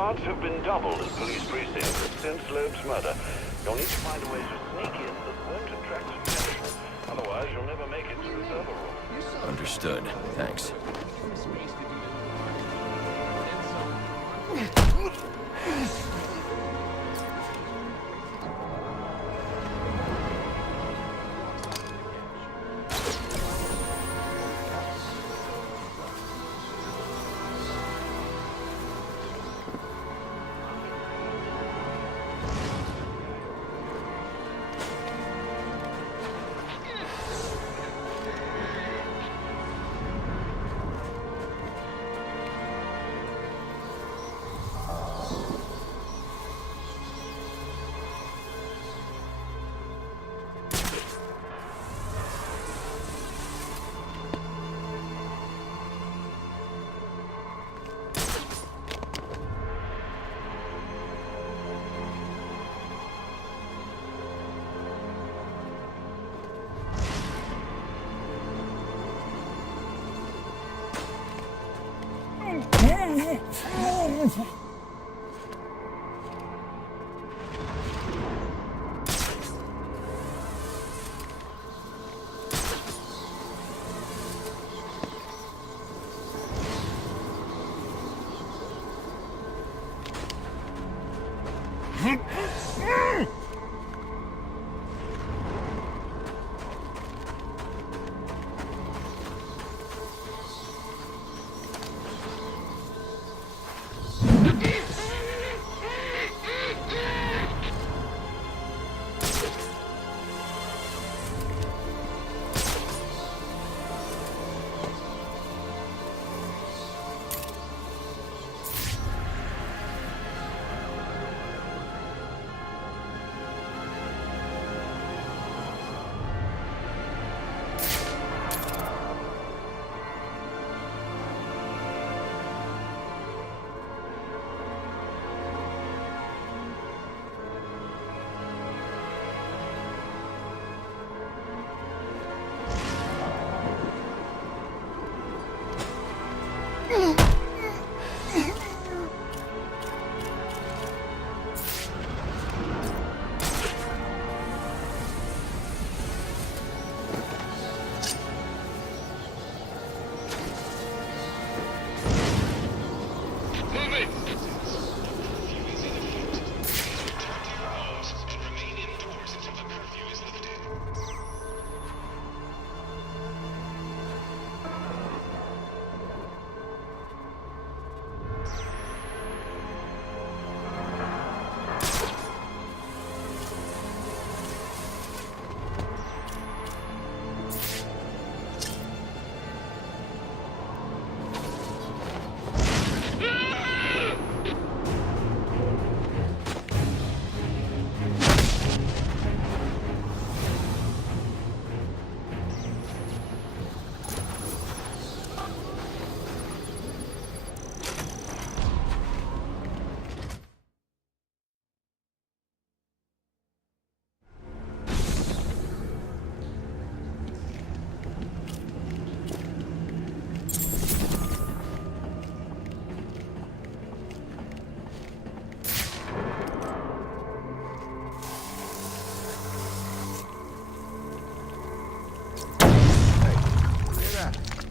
guards have been doubled at police precincts since Loeb's murder. You'll need to find a way to sneak in that won't attract attention. Otherwise, you'll never make it to the server room. Understood. Thanks.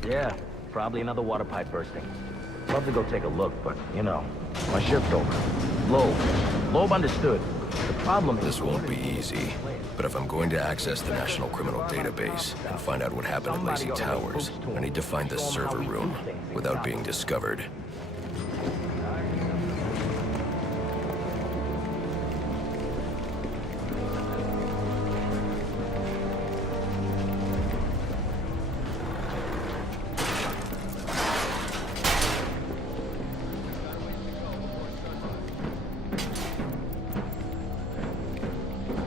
Yeah, probably another water pipe bursting. Love to go take a look, but, you know, my shift's over. Loeb understood. The problem is... This won't be easy, but if I'm going to access the National Criminal Database and find out what happened at Lacey Towers, I need to find the server room without being discovered.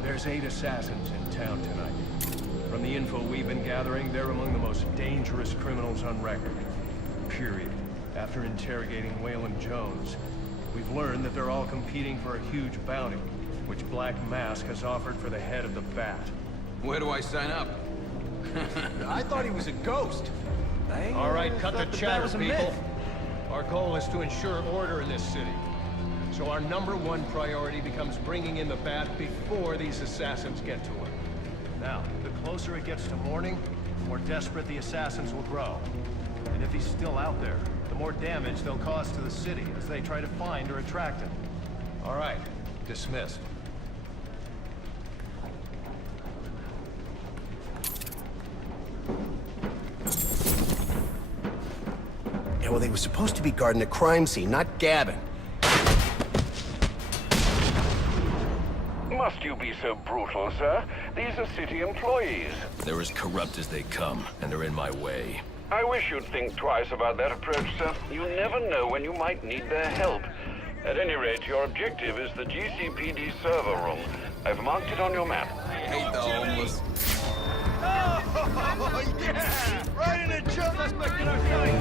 There's 8 assassins in town tonight. From the info we've been gathering, they're among the most dangerous criminals on record. Period. After interrogating Waylon Jones, we've learned that they're all competing for a huge bounty, which Black Mask has offered for the head of the Bat. Where do I sign up? I thought he was a ghost. All right, cut the chatter, people. Our goal is to ensure order in this city. So our #1 priority becomes bringing in the Bat before these assassins get to him. Now, the closer it gets to morning, the more desperate the assassins will grow. And if he's still out there, the more damage they'll cause to the city as they try to find or attract him. All right, dismissed. Yeah, well, they were supposed to be guarding a crime scene, not gabbing. Must you be so brutal, sir? These are city employees. They're as corrupt as they come, and they're in my way. I wish you'd think twice about that approach, sir. You never know when you might need their help. At any rate, your objective is the GCPD server room. I've marked it on your map. I hate the homeless. Oh, yeah! Right in the jump! Suspect in our sight!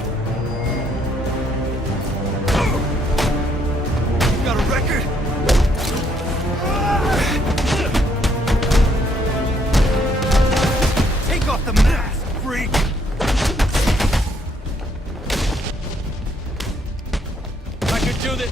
Got a record? Take off the mask, freak! I could do this.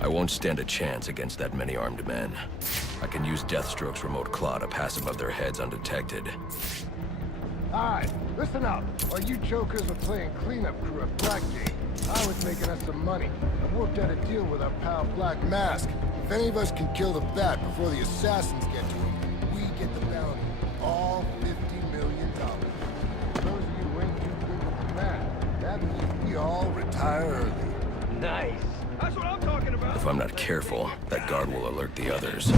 I won't stand a chance against that many armed men. I can use Deathstroke's remote claw to pass above their heads undetected. Alright, listen up. While you jokers were playing cleanup crew at Blackgate, I was making us some money and worked out a deal with our pal Black Mask. If any of us can kill the Bat before the assassins get to him, we get the bounty. All $50 million. For those of you who ain't too good with the math, that means we all retire early. Nice. That's what I'm talking about! If I'm not careful, that guard will alert the others. How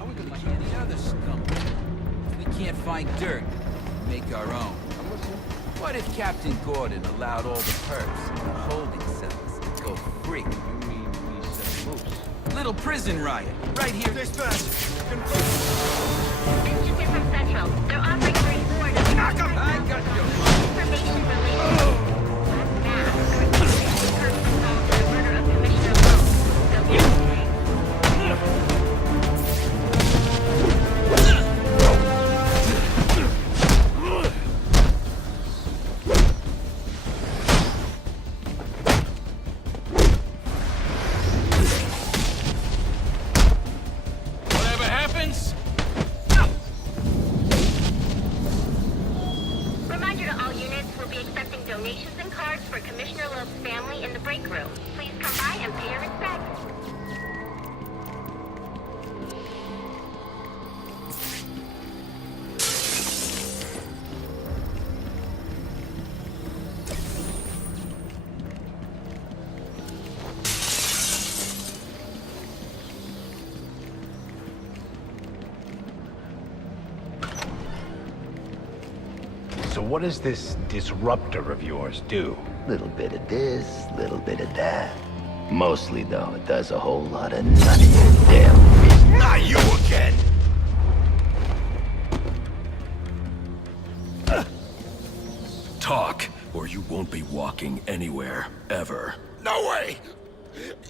are we gonna get any other scum? If we can't find dirt, we make our own. What if Captain Gordon allowed all the perps in the holding cells to go free? You mean we set loose? Little prison riot, right here. Dispatch! Messages from Central. They're offering a reward of I got you. information related to mass are accused of involved in the murder of Commissioner Lowe. They'll be okay. Whatever happens, Reminder to all units, we'll be accepting donations and cards for Commissioner Lowe's family in the break room. Please come by and pay your respects. So what does this disruptor of yours do? Little bit of this, little bit of that. Mostly, though, it does a whole lot of none of your damn business. Not you again! Talk, or you won't be walking anywhere, ever. No way!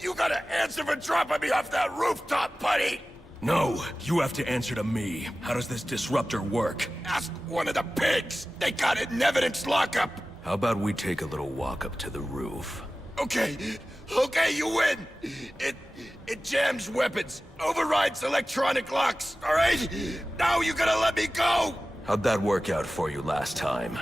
You gotta answer for dropping me off that rooftop, buddy! No, you have to answer to me. How does this disruptor work? Ask one of the pigs! They got it in evidence lockup! How about we take a little walk up to the roof? Okay, you win! It jams weapons, overrides electronic locks, alright? Now you gotta let me go! How'd that work out for you last time?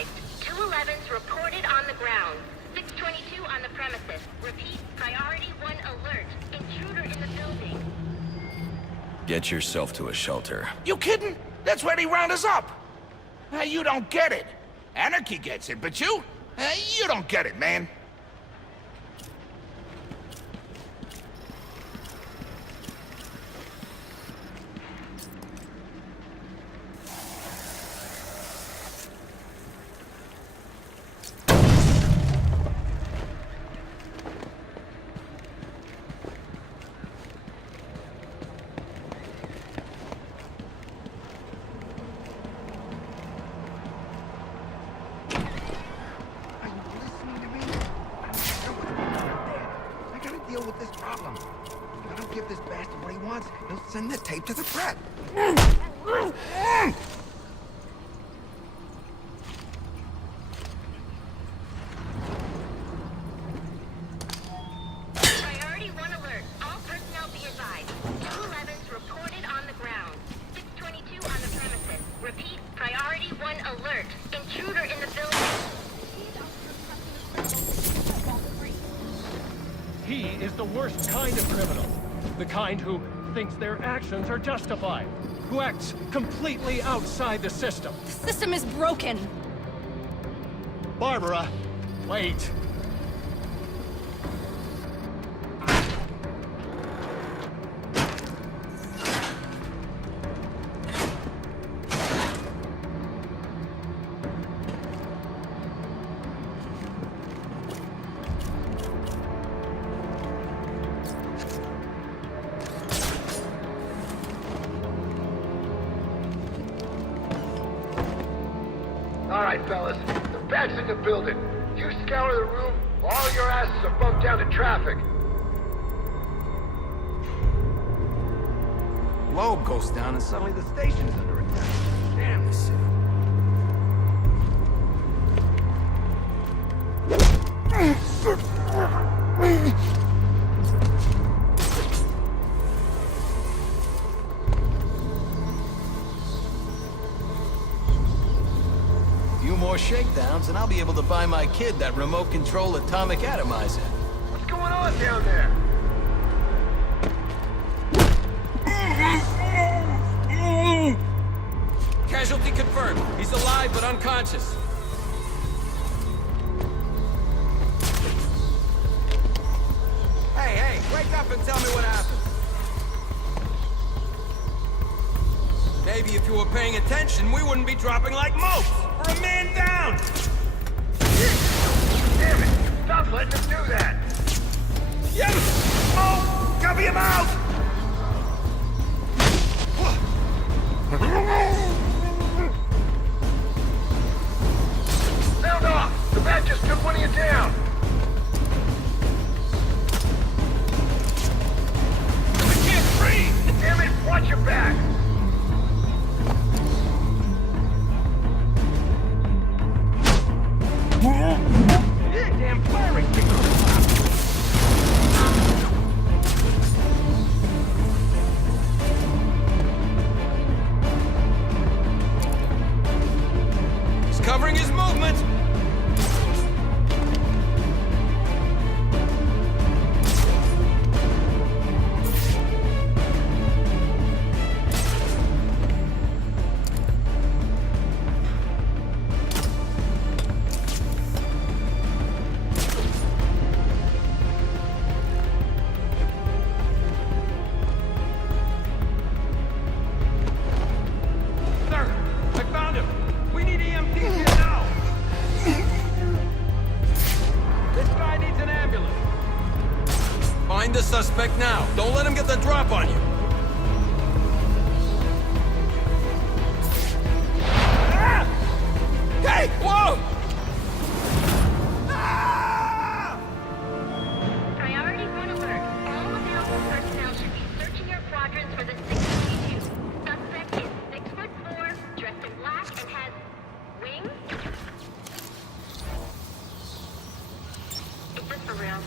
advised. 211's reported on the ground. 622 on the premises. Repeat, priority 1 alert. Intruder in the building. Get yourself to a shelter. You kidding? That's where they round us up. You don't get it. Anarchy gets it, but you don't get it, man. Send the tape to the prep. Priority 1 alert. All personnel be advised. 211's reported on the ground. 622 on the premises. Repeat, priority 1 alert. Intruder in the building. He is the worst kind of criminal. The kind who thinks their actions are justified. Who acts completely outside the system. The system is broken. Barbara, wait. All right, fellas. The bag's in the building. You scour the room, all your asses are bumped down to traffic. Lobe goes down and suddenly the station's under attack. Damn this city. More shakedowns, and I'll be able to buy my kid that remote control atomic atomizer. What's going on down there? Casualty confirmed. He's alive but unconscious. Hey, wake up and tell me what happened. Maybe if you were paying attention, we wouldn't be dropping like mopes. We're a man down! Damn it! Stop letting him do that! Yes! Oh! Cover your mouth! Sound off! The bat just took one of you down! I can't breathe! Damn it! Watch your back! Damn firing pickup! He's covering his movement. Find the suspect now. Don't let him get the drop on you. Ah! Hey! Whoa! Priority 1 alert. All available personnel should be searching your quadrants for the 622. Suspect is 6'4", dressed in black, and has wings. Is this for real?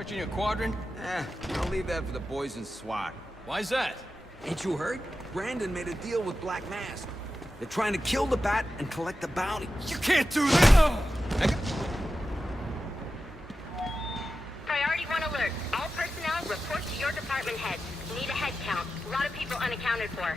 Searching your quadrant? I'll leave that for the boys in SWAT. Why's that? Ain't you heard? Brandon made a deal with Black Mask. They're trying to kill the Bat and collect the bounty. You can't do that! Priority 1 alert. All personnel report to your department heads. Need a head count. A lot of people unaccounted for.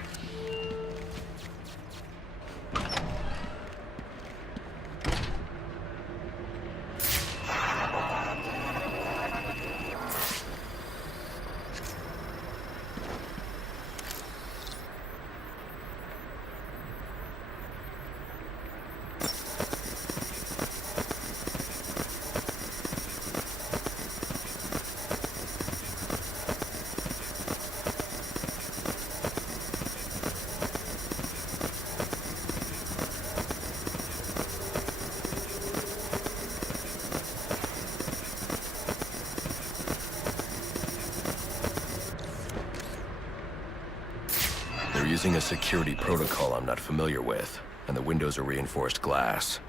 They're using a security protocol I'm not familiar with, and the windows are reinforced glass.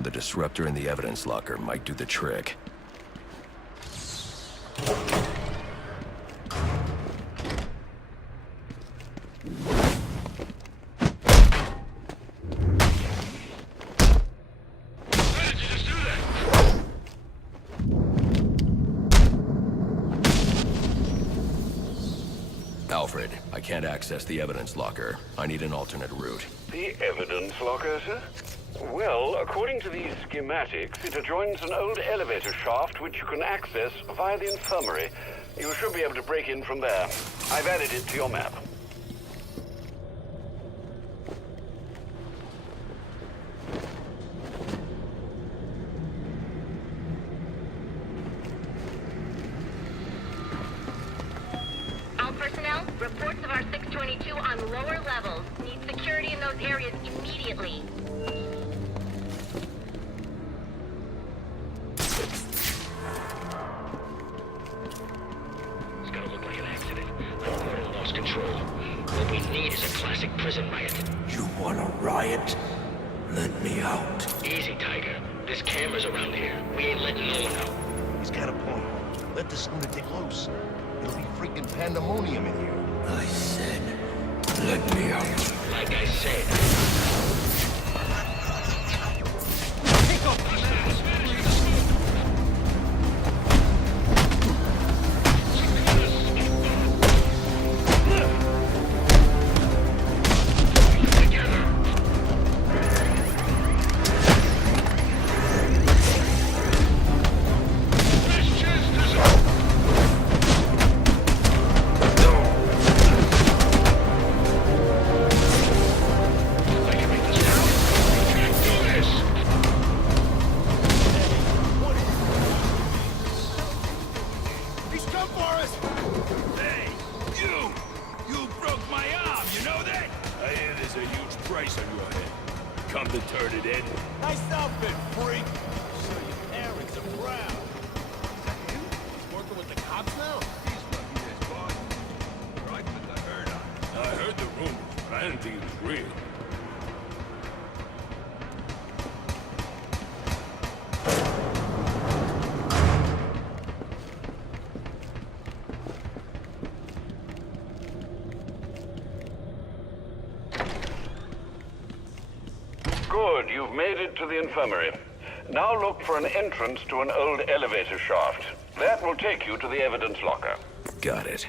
The disruptor in the evidence locker might do the trick. Alfred, I can't access the evidence locker. I need an alternate route. The evidence locker, sir? Well, according to these schematics, it adjoins an old elevator shaft which you can access via the infirmary. You should be able to break in from there. I've added it to your map. All personnel, reports of our 622 on lower levels. Need security in those areas immediately. It's gonna look like an accident. Gordon lost control. What we need is a classic prison riot. You want a riot? Let me out. Easy, Tiger. There's cameras around here. We ain't letting no one out. He's got a point. Let this lunatic loose. It'll be freaking pandemonium in here. I said, let me out. Like I said. Take off these things! Come to turn it in. Nice outfit, freak! So your parents are proud. You? Working with the cops now? He's lucky as boss. Right, but I heard on it. I heard the rumors, but I didn't think it was real. Good, you've made it to the infirmary. Now look for an entrance to an old elevator shaft. That will take you to the evidence locker. Got it.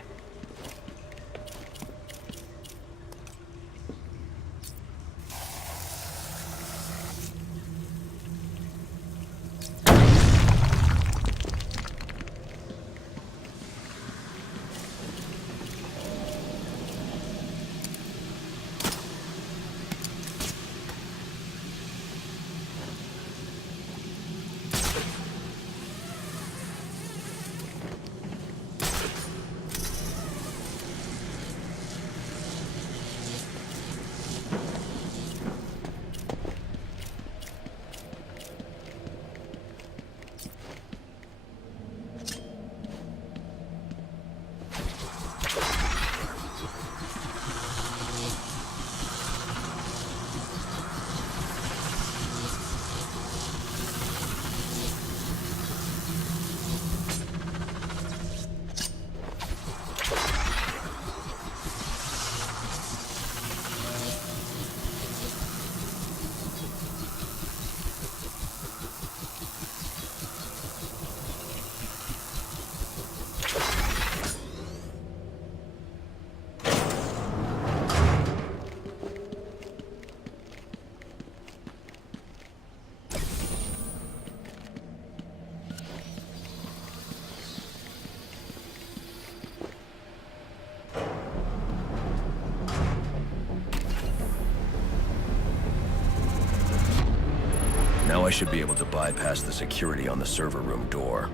should be able to bypass the security on the server room door.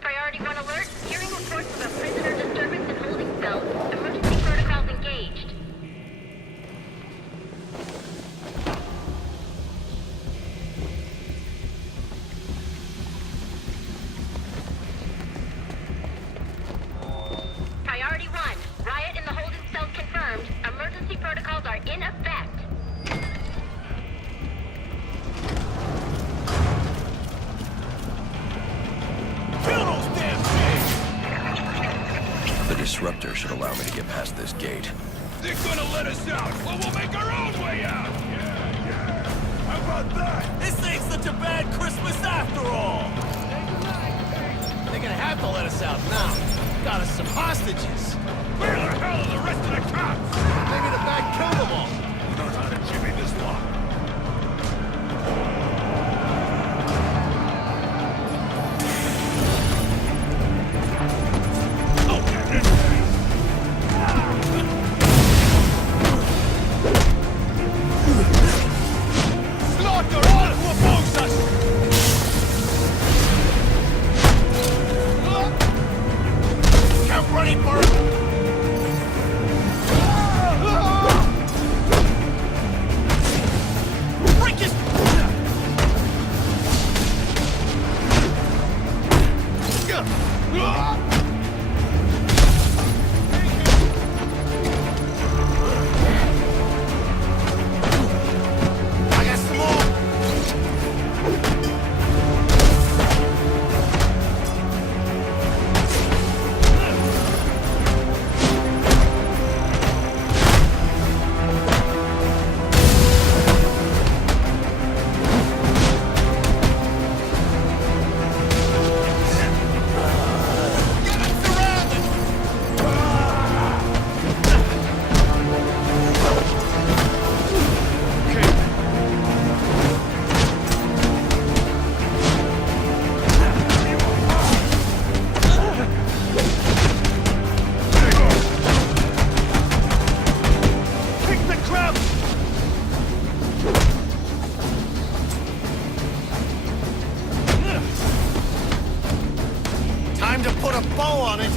Priority 1 alert. Hearing reports of a prisoner disturbance in holding cell. Emergency protocols engaged. Priority 1. Riot in the holding cell confirmed. Emergency protocols are in effect. Kill those damn things! The disruptor should allow me to get past this gate. They're gonna let us out, or we'll make our own way out! Yeah. How about that? This ain't such a bad Christmas after all! They're gonna have to let us out now. Got us some hostages. Where the hell are the rest of the cops? Maybe the back killed them all. Who knows how to jimmy this lock? Slaughter all who oppose us! Camp ready for break his... I got some more! Get him surrounded! Kick the crowd! Time to put a bow on it!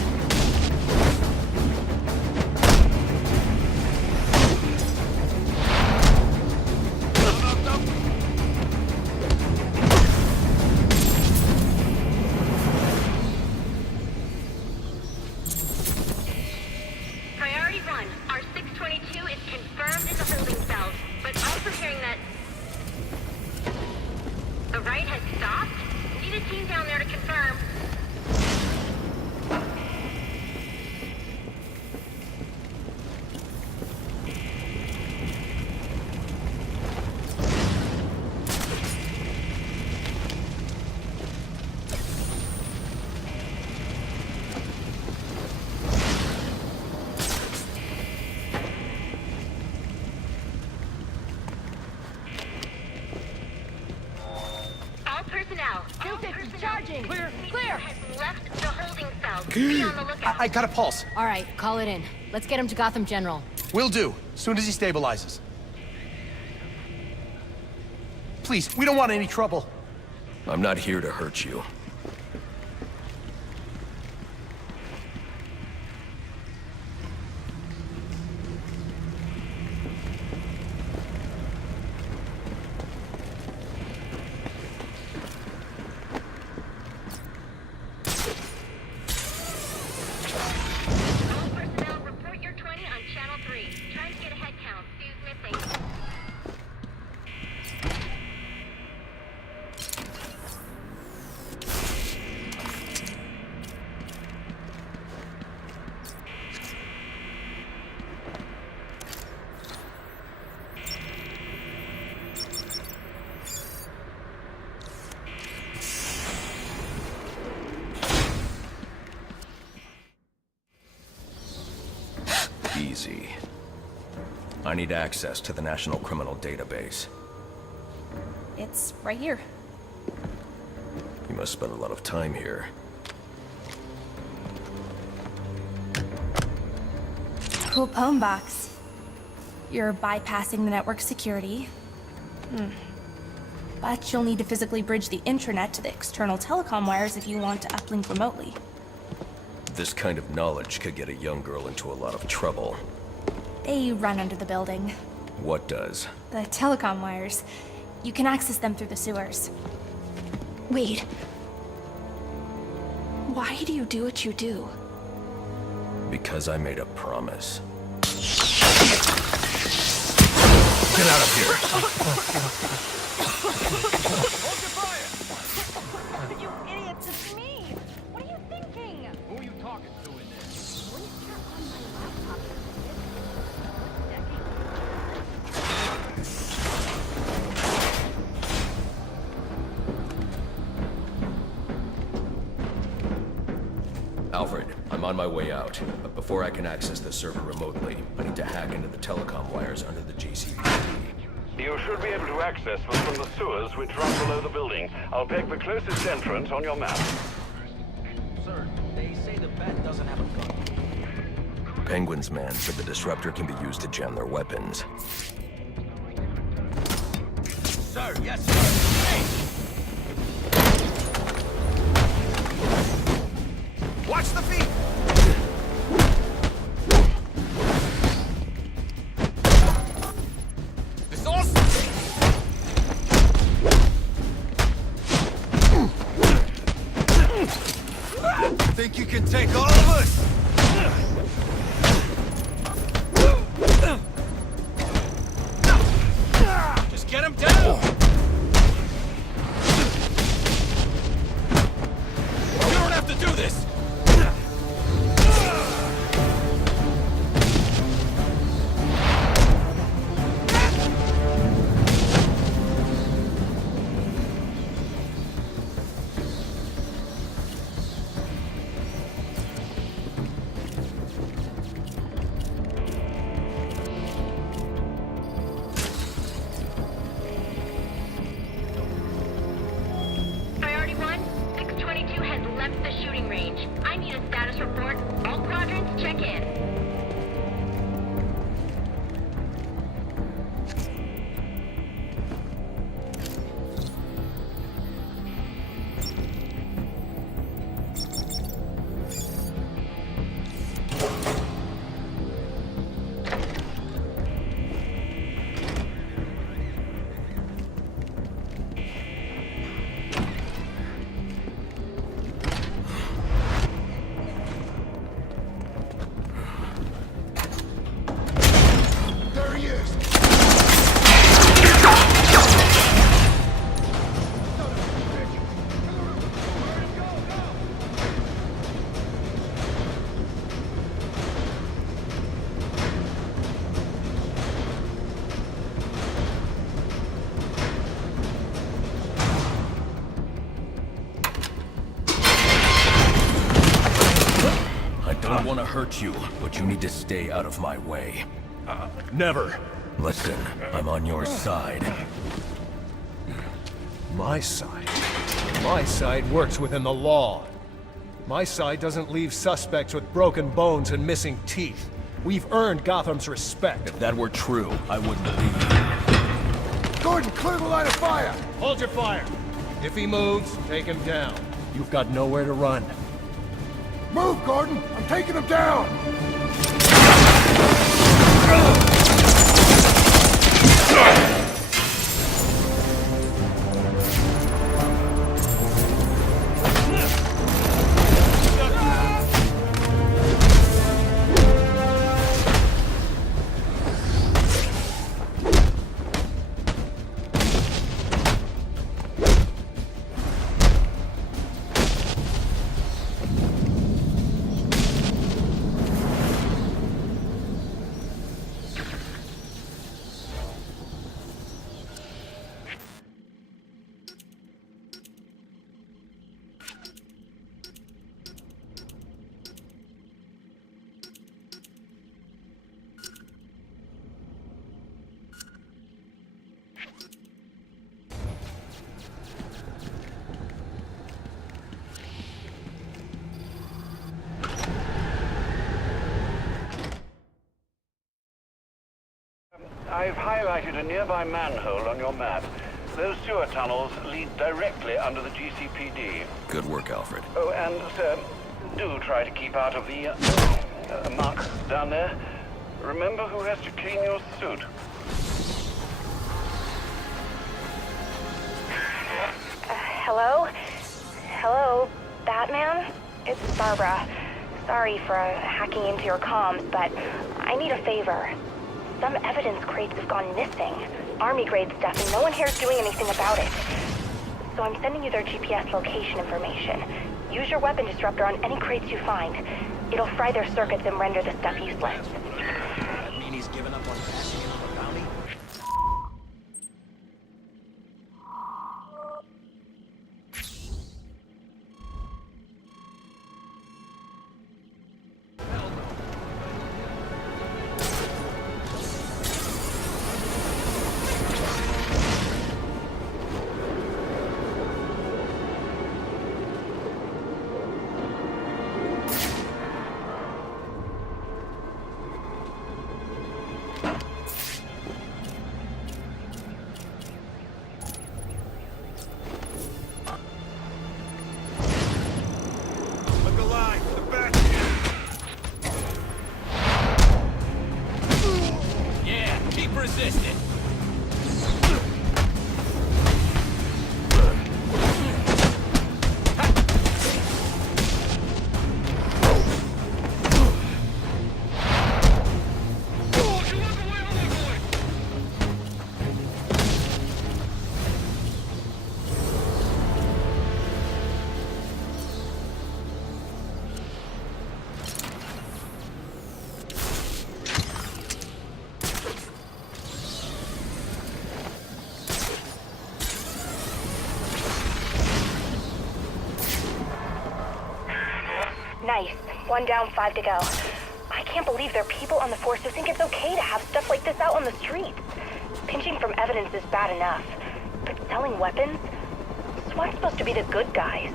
Priority 1. Our 622 is confirmed in the holding cells, but also hearing that the riot has stopped. Need a team down there to confirm. All personnel. All personnel. Charging. Clear. Has left the holding cell. Be on the lookout. I got a pulse. All right, call it in. Let's get him to Gotham General. Will do, soon as he stabilizes. Please, we don't want any trouble. I'm not here to hurt you. All personnel, report your 20 on Channel 3. Trying to get a head count. Sue's missing. Easy. I need access to the National Criminal Database. It's right here. You must spend a lot of time here. Cool poem box. You're bypassing the network security. But you'll need to physically bridge the intranet to the external telecom wires if you want to uplink remotely. This kind of knowledge could get a young girl into a lot of trouble. They run under the building. What does? The telecom wires. You can access them through the sewers. Wait. Why do you do what you do? Because I made a promise. Get out of here! Hold your fire! You idiots, it's me! What are you thinking? Who are you talking to in there? Will you turn on my laptop? Alfred, I'm on my way out, but before I can access the server remotely, I need to hack into the telecom wires under the JCPD. You should be able to access them from the sewers which run below the building. I'll peg the closest entrance on your map. Sir, they say the bat doesn't have a gun. Penguin's man said the disruptor can be used to jam their weapons. Sir, yes, sir. Hey! Watch the feet! This awesome! Think you can take all of us? Just get him down! You don't have to do this! Priority 1, 622 has left the shooting range. I need a status report. All quadrants check in. There he is! I don't want to hurt you, but you need to stay out of my way. Never. Listen, I'm on your side. My side? My side works within the law. My side doesn't leave suspects with broken bones and missing teeth. We've earned Gotham's respect. If that were true, I wouldn't leave you. Gordon, clear the line of fire! Hold your fire. If he moves, take him down. You've got nowhere to run. Move, Gordon! I'm taking him down! I've highlighted a nearby manhole on your map. Those sewer tunnels lead directly under the GCPD. Good work, Alfred. Oh, and, sir, do try to keep out of the, muck down there. Remember who has to clean your suit. Hello? Hello, Batman? It's Barbara. Sorry for hacking into your comms, but I need a favor. Some evidence crates have gone missing. Army-grade stuff, and no one here is doing anything about it. So I'm sending you their GPS location information. Use your weapon disruptor on any crates you find. It'll fry their circuits and render the stuff useless. That mean he's given up on passing in on the bounty? Resistant. Nice. 1 down, 5 to go. I can't believe there are people on the force who think it's okay to have stuff like this out on the streets. Pinching from evidence is bad enough. But selling weapons? SWAT's supposed to be the good guys.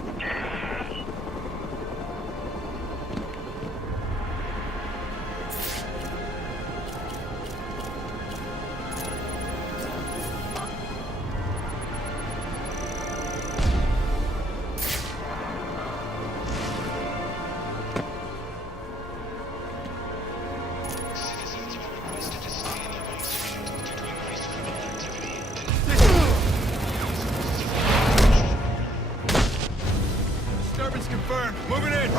Confirmed. Moving in.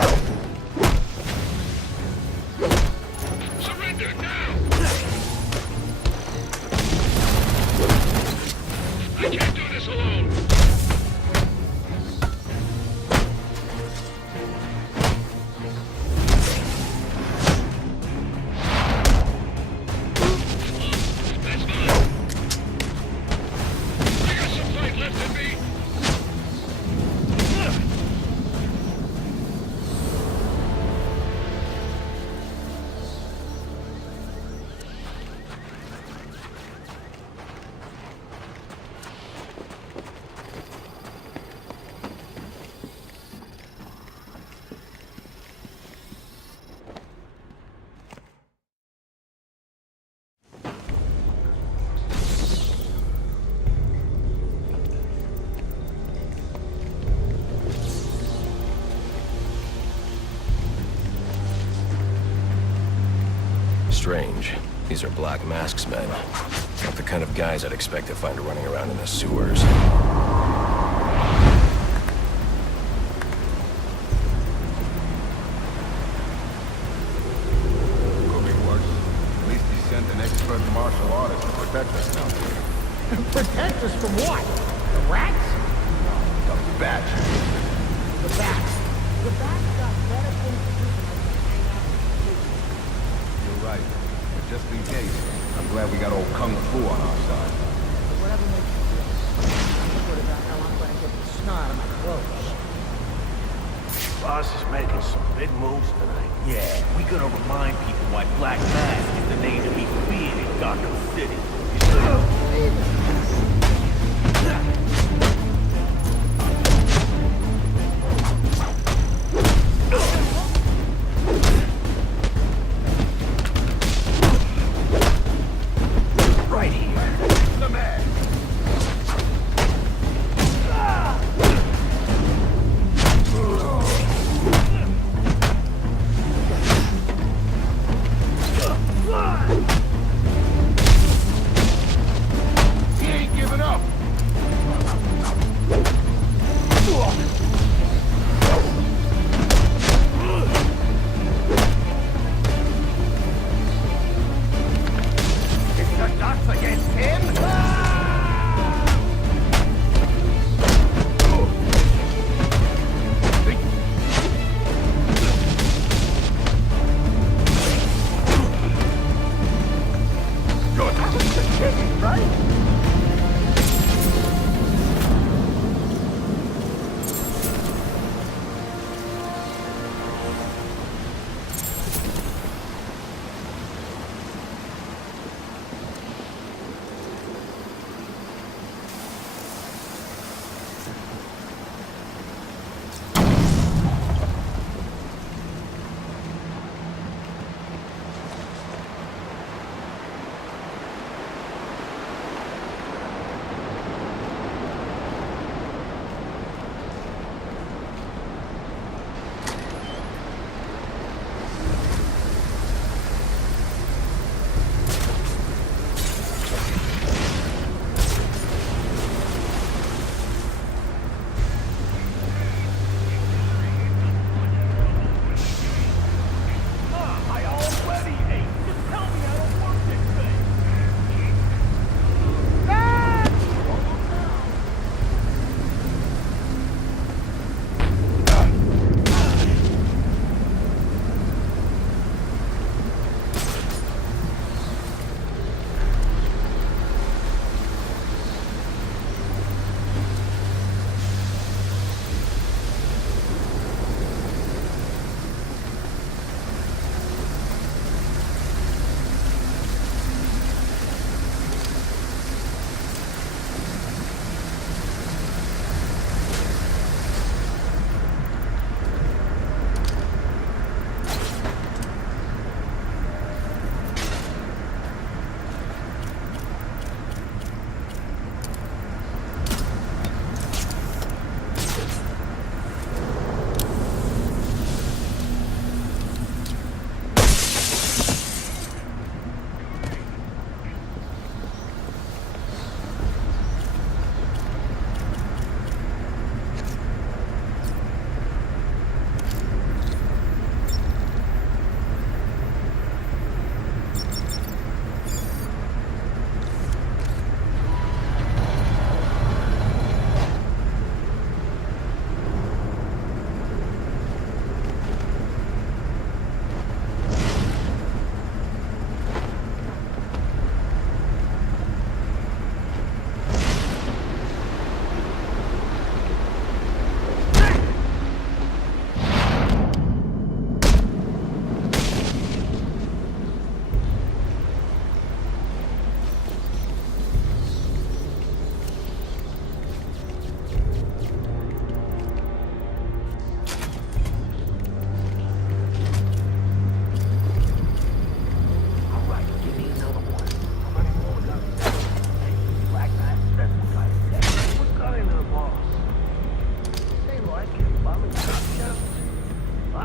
Surrender now! I can't do this alone. That's fine. I got some fight left in me. Strange. These are Black Mask's men. Not the kind of guys I'd expect to find running around in the sewers. Could be worse. At least he sent an expert martial artist to protect us now. Protect us from what? The rats? The bats. The bats. The bats got better things to do than hang out with the You're right. But just in case, I'm glad we got old Kung Fu on our side. Whatever makes you feel. I'm worried about how I'm going to get the snot of my clothes. Boss is making some big moves tonight. Yeah, we gonna remind people why Black Mask is the name to be feared in Gotham City. Right.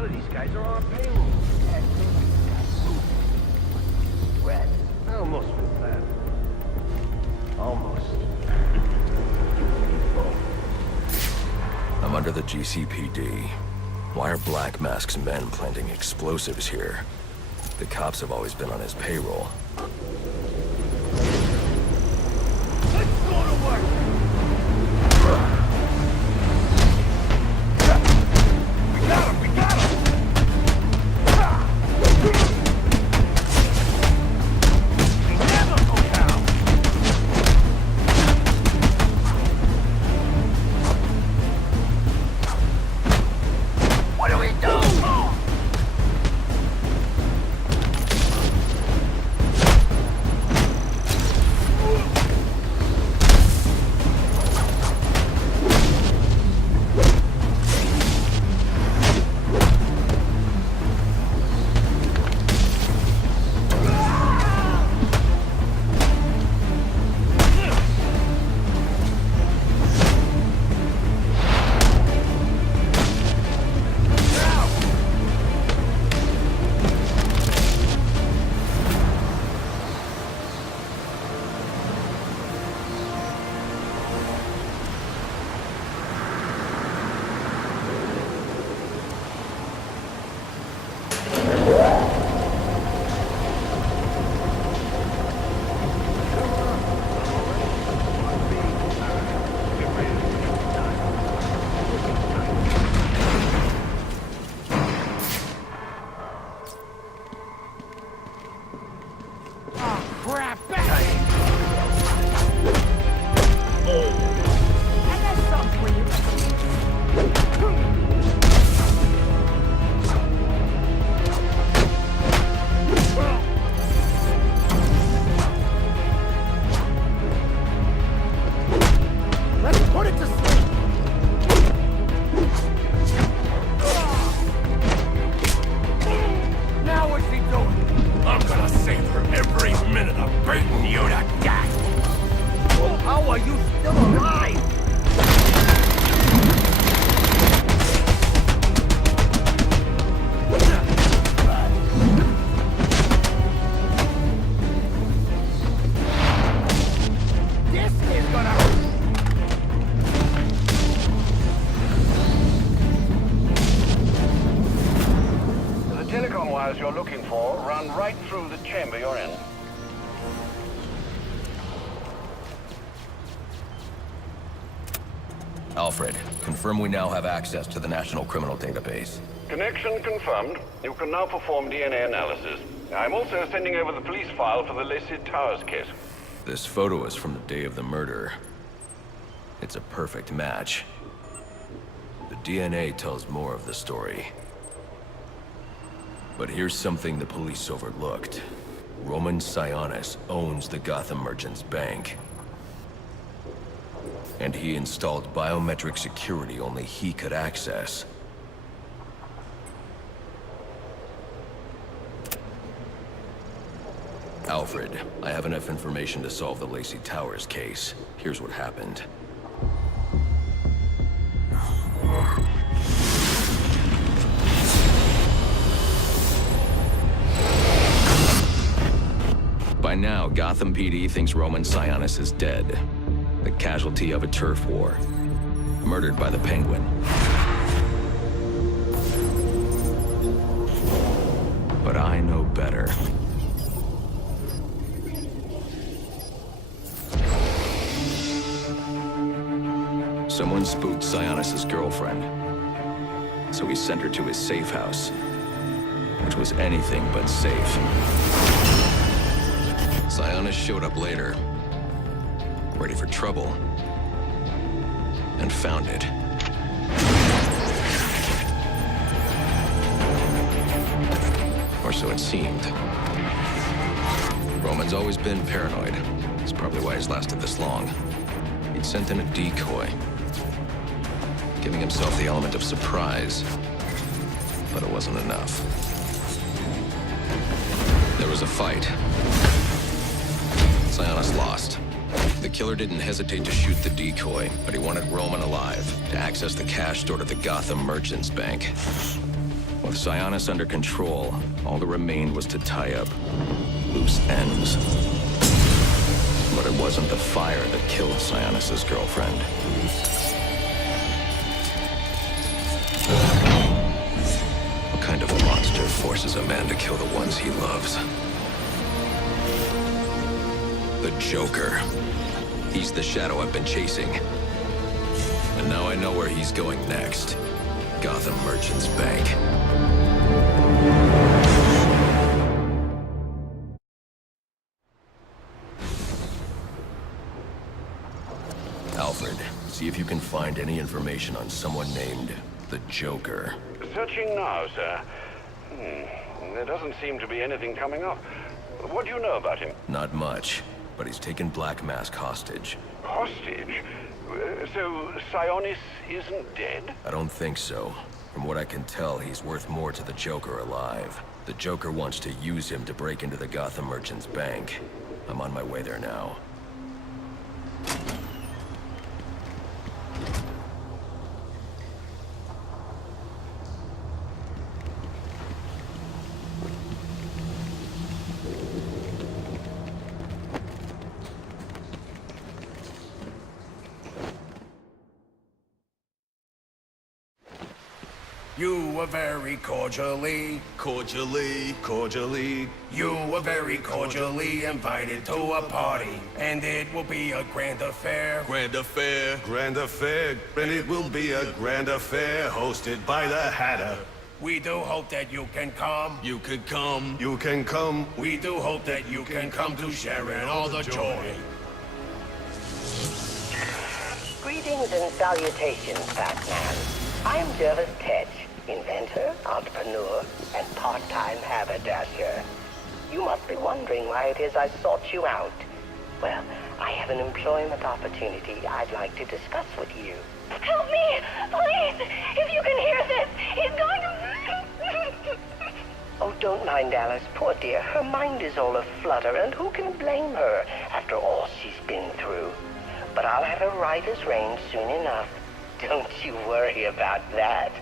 of these guys are on payroll. Red. I almost feel bad. Almost. I'm under the GCPD. Why are Black Mask's men planting explosives here? The cops have always been on his payroll. Let's go to work! We got him! We got him! They never go down! What do we do? You're looking for run right through the chamber you're in. Alfred, confirm we now have access to the National Criminal Database. Connection confirmed. You can now perform DNA analysis. I'm also sending over the police file for the Lacey Towers case. This photo is from the day of the murder. It's a perfect match. The DNA tells more of the story. But here's something the police overlooked. Roman Sionis owns the Gotham Merchants Bank. And he installed biometric security only he could access. Alfred, I have enough information to solve the Lacey Towers case. Here's what happened. By now, Gotham PD thinks Roman Sionis is dead. The casualty of a turf war. Murdered by the Penguin. But I know better. Someone spooked Sionis' girlfriend. So he sent her to his safe house. Which was anything but safe. Sionis showed up later, ready for trouble, and found it. Or so it seemed. Roman's always been paranoid. That's probably why he's lasted this long. He'd sent in a decoy, giving himself the element of surprise, but it wasn't enough. There was a fight. Sionis lost. The killer didn't hesitate to shoot the decoy, but he wanted Roman alive to access the cash stored at the Gotham Merchants Bank. With Sionis under control, all that remained was to tie up loose ends. But it wasn't the fire that killed Sionis' girlfriend. What kind of monster forces a man to kill the ones he loves? The Joker. He's the shadow I've been chasing. And now I know where he's going next. Gotham Merchants Bank. Alfred, see if you can find any information on someone named the Joker. Searching now, sir. There doesn't seem to be anything coming up. What do you know about him? Not much, but he's taken Black Mask hostage. Hostage? So Sionis isn't dead? I don't think so. From what I can tell, he's worth more to the Joker alive. The Joker wants to use him to break into the Gotham Merchants Bank. I'm on my way there now. You were very cordially, you were very cordially invited to a party, and it will be a grand affair. Grand affair, and it will be a grand affair hosted by the Hatter. We do hope that you can come. You can come. We do hope that you can come to share in all the joy. Greetings and salutations, Batman. I'm Jervis Tetch, inventor, entrepreneur, and part-time haberdasher. You must be wondering why it is I sought you out. Well, I have an employment opportunity I'd like to discuss with you. Help me! Please! If you can hear this, he's going to... Oh, don't mind Alice, poor dear. Her mind is all aflutter, and who can blame her after all she's been through? But I'll have her right as rain soon enough. Don't you worry about that.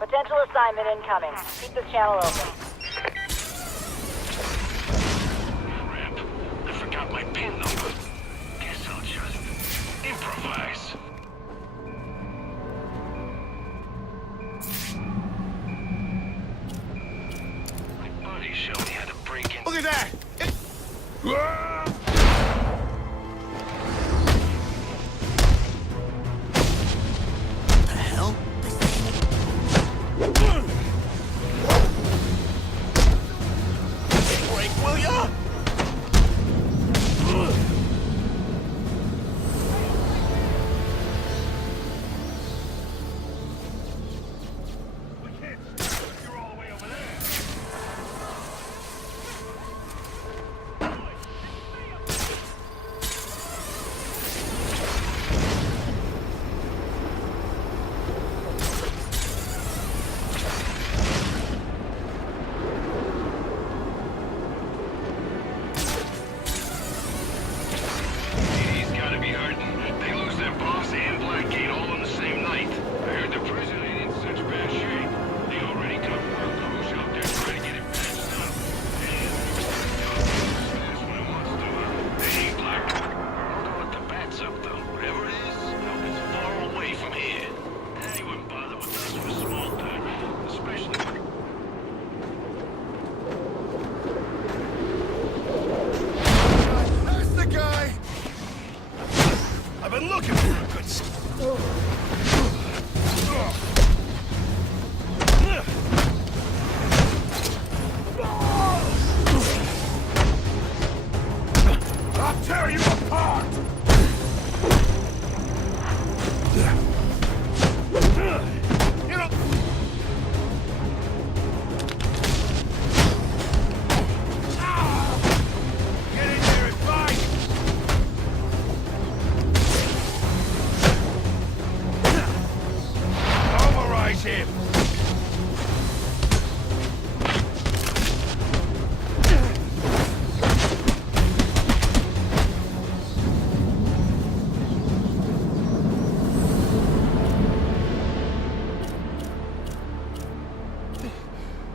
Potential assignment incoming. Keep this channel open. Crap. I forgot my PIN number. Guess I'll just improvise. My buddy showed me how to break in. Look at that!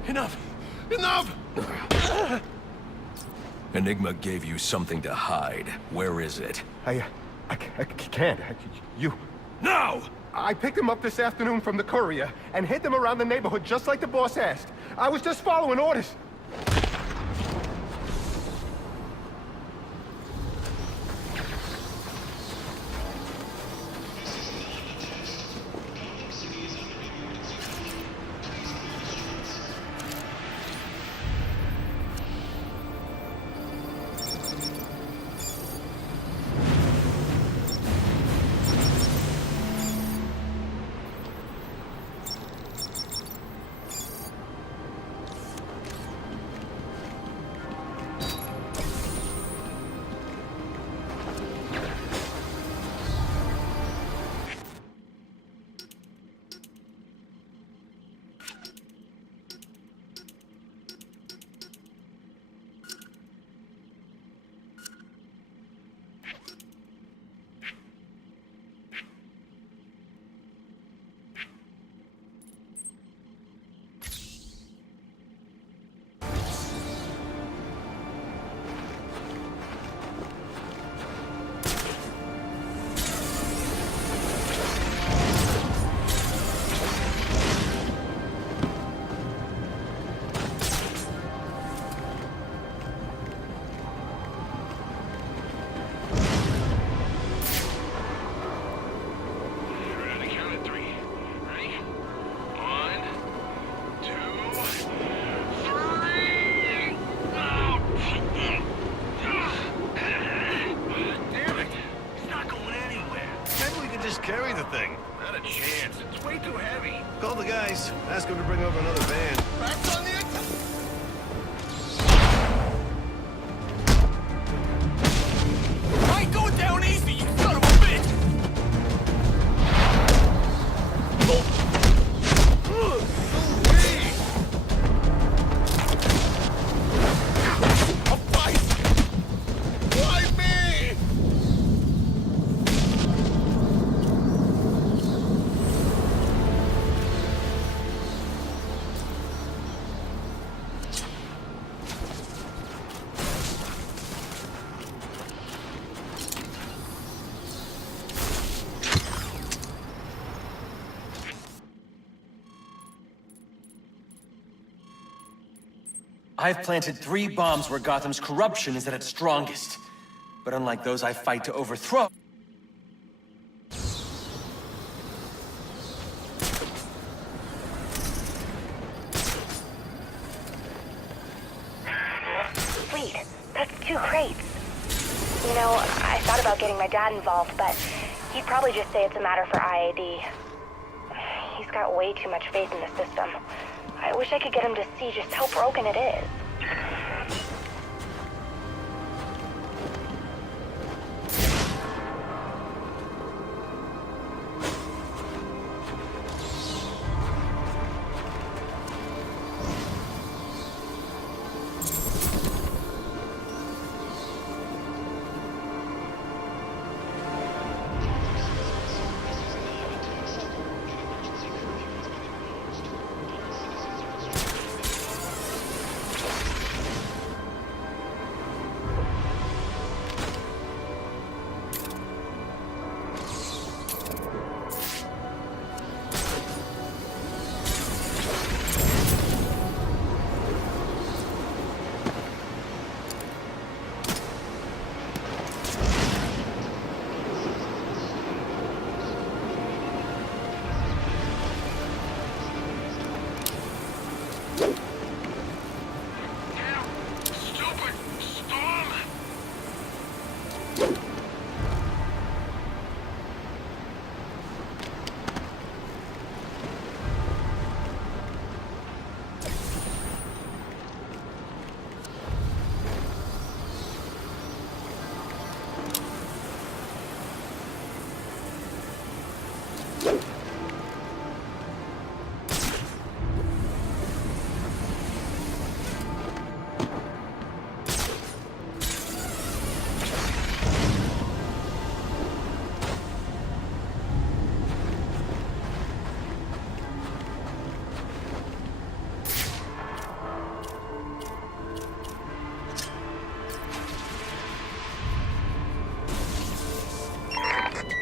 Enough! Enough! Enigma gave you something to hide. Where is it? I can't. You... No! I picked him up this afternoon from the courier and hid them around the neighborhood just like the boss asked. I was just following orders. Carry the thing. Not a chance. It's way too heavy. Call the guys. Ask them to bring over another van. That's on the inside. I ain't going down easy, you son of a bitch! A fight! Why me? I've planted 3 bombs where Gotham's corruption is at its strongest. But unlike those I fight to overthrow... Wait, that's 2 crates. You know, I thought about getting my dad involved, but he'd probably just say it's a matter for IAD. He's got way too much faith in the system. I wish I could get him to see just how broken it is.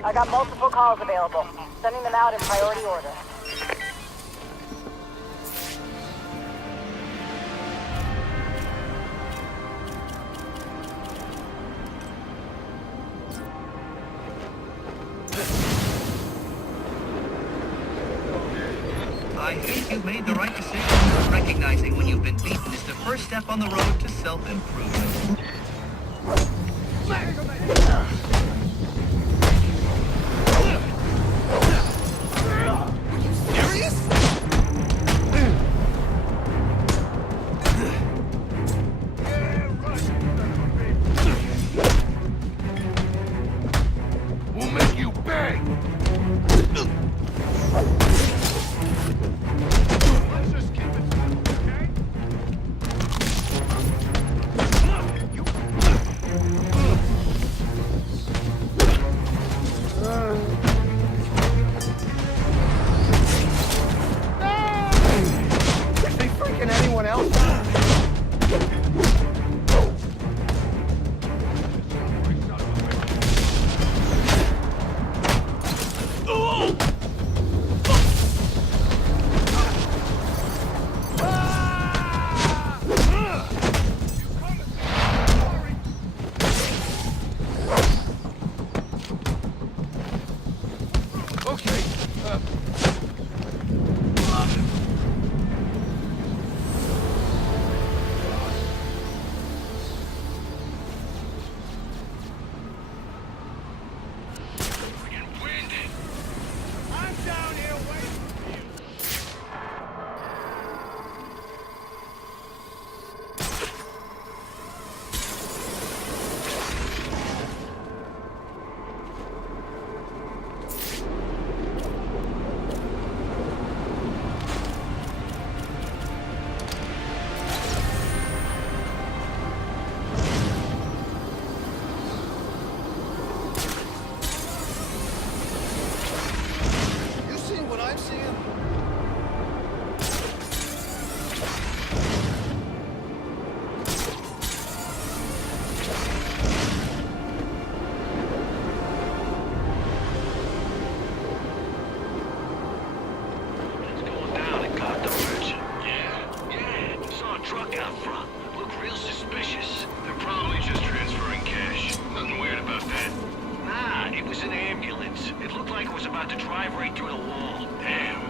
I got multiple calls available. Sending them out in priority order. I think you've made the right decision. Recognizing when you've been beaten is the first step on the road to self-improvement. We'll make you beg! Let's just keep it simple, okay? Is they freaking anyone else out? Okay, I'm down here waiting for you. You seeing what I'm seeing? It's going down at Gotham Bridge. Yeah. Saw a truck out front. Looked real suspicious. They're probably just transferring cash. Nothing weird about that. Nah, it was an ambulance. It looked like it was about to drive right through the wall. Damn.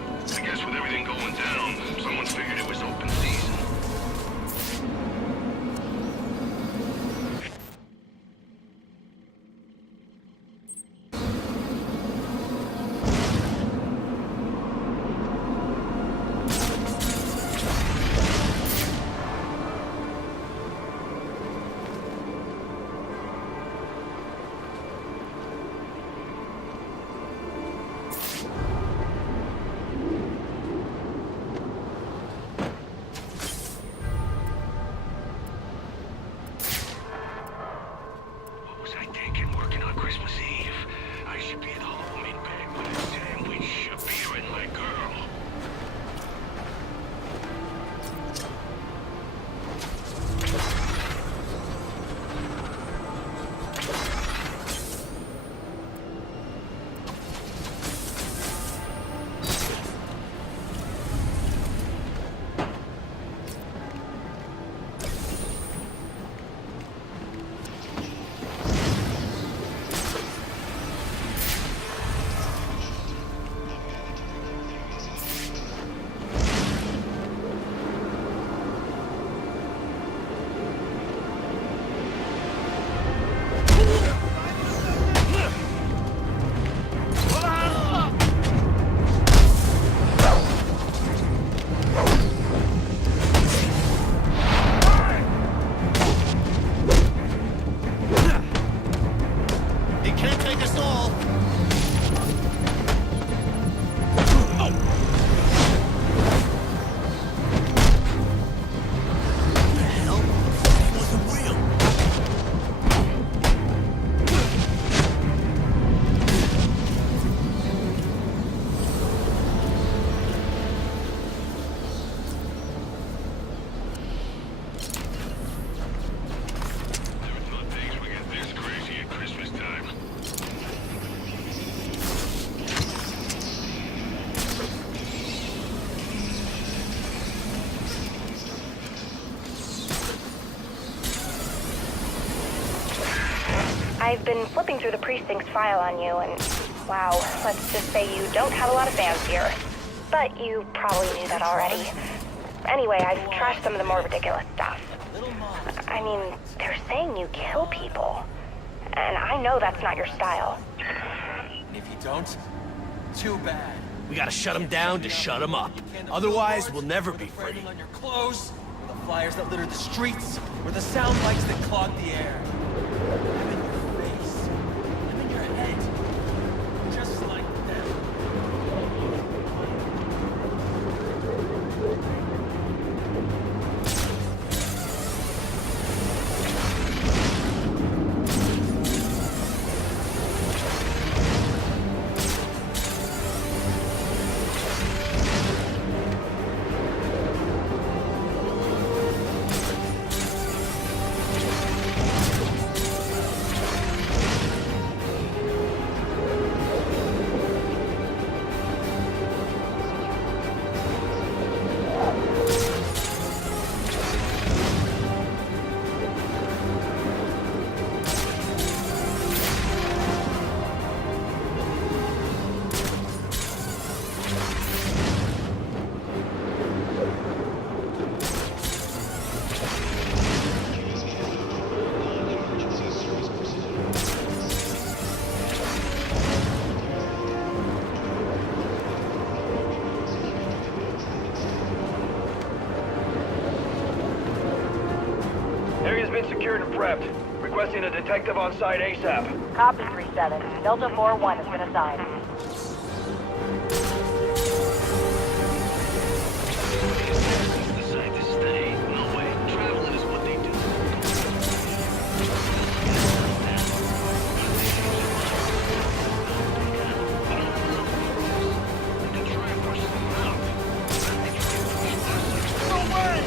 I've been flipping through the precinct's file on you, and wow, let's just say you don't have a lot of fans here. But you probably knew that already. Anyway, I've trashed some of the more ridiculous stuff. I mean, they're saying you kill people. And I know that's not your style. And if you don't, too bad. We gotta shut them down to shut them up. Otherwise, we'll never be free. On your clothes, or the flyers that litter the streets, or the sound bites that clog the air. I'm in your face. I'm in your head. Just like them. Area's been secured and prepped. Requesting a detective on site ASAP. Copy 3-7. Delta 4-1 has been assigned. Decide to stay. No way. Traveling is what they do. No way!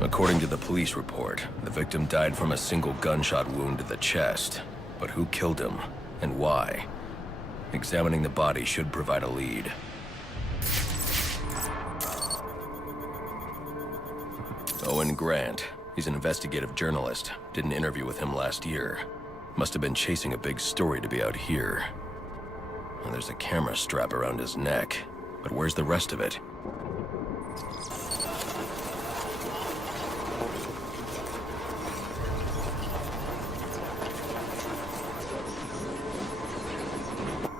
According to the police report, the victim died from a single gunshot wound to the chest. But who killed him, and why? Examining the body should provide a lead. Owen Grant. He's an investigative journalist. Did an interview with him last year. Must have been chasing a big story to be out here. And there's a camera strap around his neck. But where's the rest of it?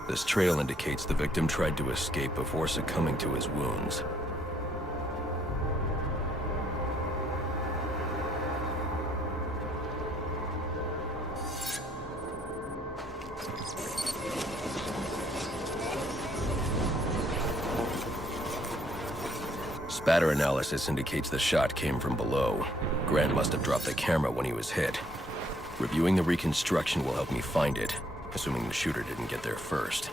This trail indicates the victim tried to escape before succumbing to his wounds. Spatter analysis indicates the shot came from below. Grant must have dropped the camera when he was hit. Reviewing the reconstruction will help me find it, assuming the shooter didn't get there first.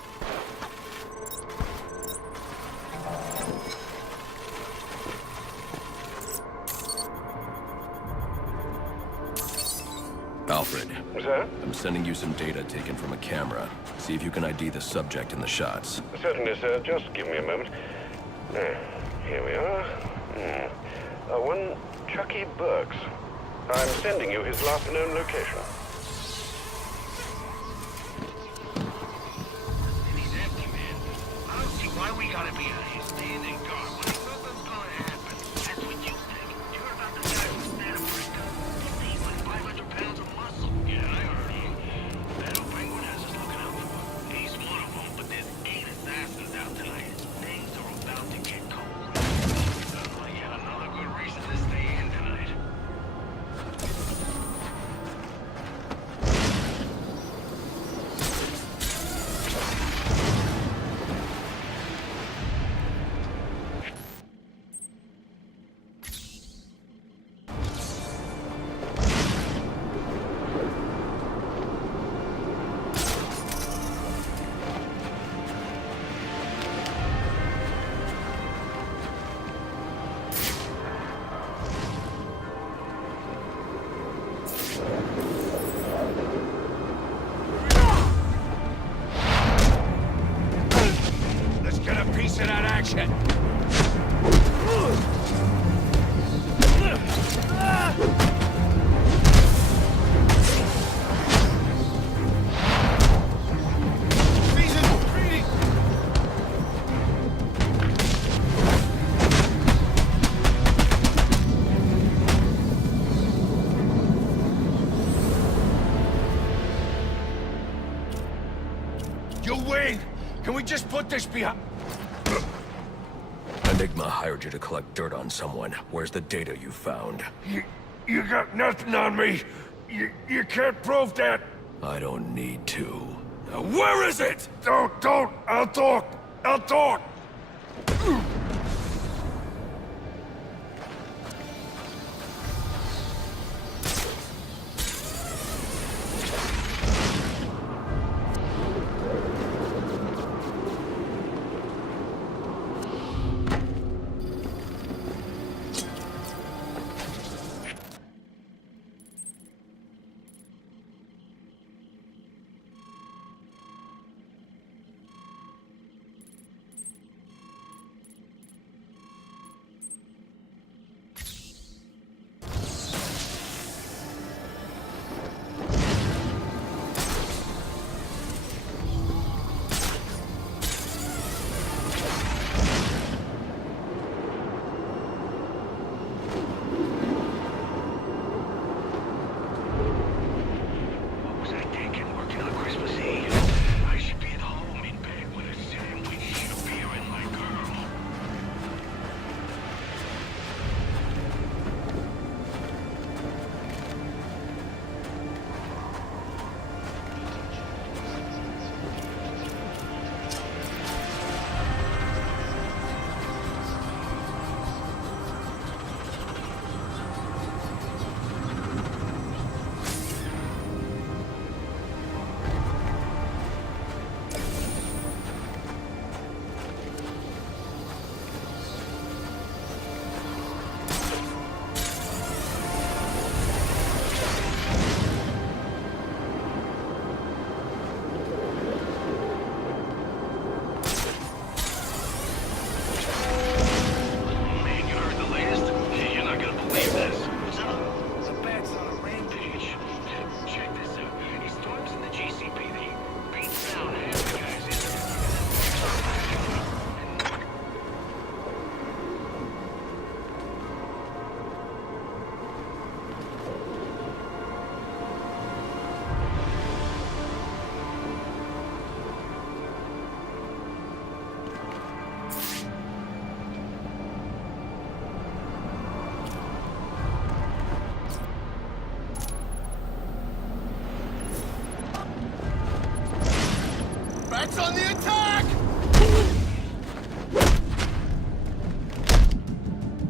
Alfred. Sir? I'm sending you some data taken from a camera. See if you can ID the subject in the shots. Certainly, sir. Just give me a moment. Here we are. One Chucky Burks. I'm sending you his last known location. I don't see why we gotta be out here standing guard when nothing's gonna happen. That's what you think. You heard about the guy who standing for his gun? He's like 500 pounds of muscle. Yeah, I heard him. That old penguin has us looking out for him. He's one of them, but there's 8 assassins out tonight. Things are about to get cold. Yet another good reason to stay in tonight. Let's get a piece of that action. You win! Can we just put this behind... Enigma hired you to collect dirt on someone. Where's the data you found? You got nothing on me. You can't prove that. I don't need to. Where is it? Don't. I'll talk. It's on the attack!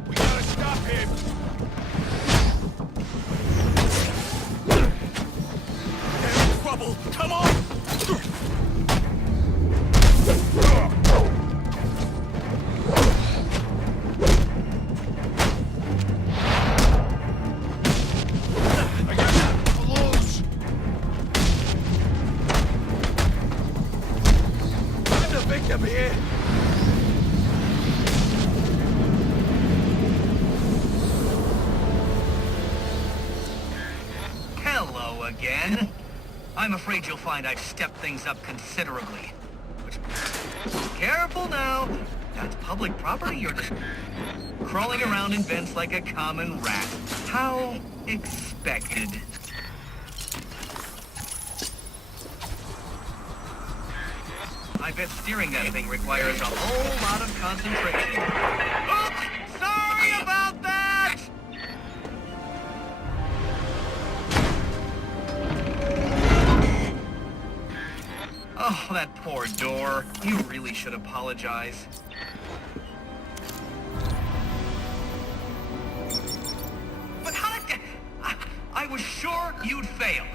We gotta stop him! They're in trouble! Come on! I got that! Loose! I'm the victim here! Hello again. I'm afraid you'll find I've stepped things up considerably. Careful now. That's public property. You're just crawling around in vents like a common rat. How expected. I bet steering that thing requires a whole lot of concentration. Oops! Sorry about that! Oh, that poor door. You really should apologize. But how did... I was sure you'd fail.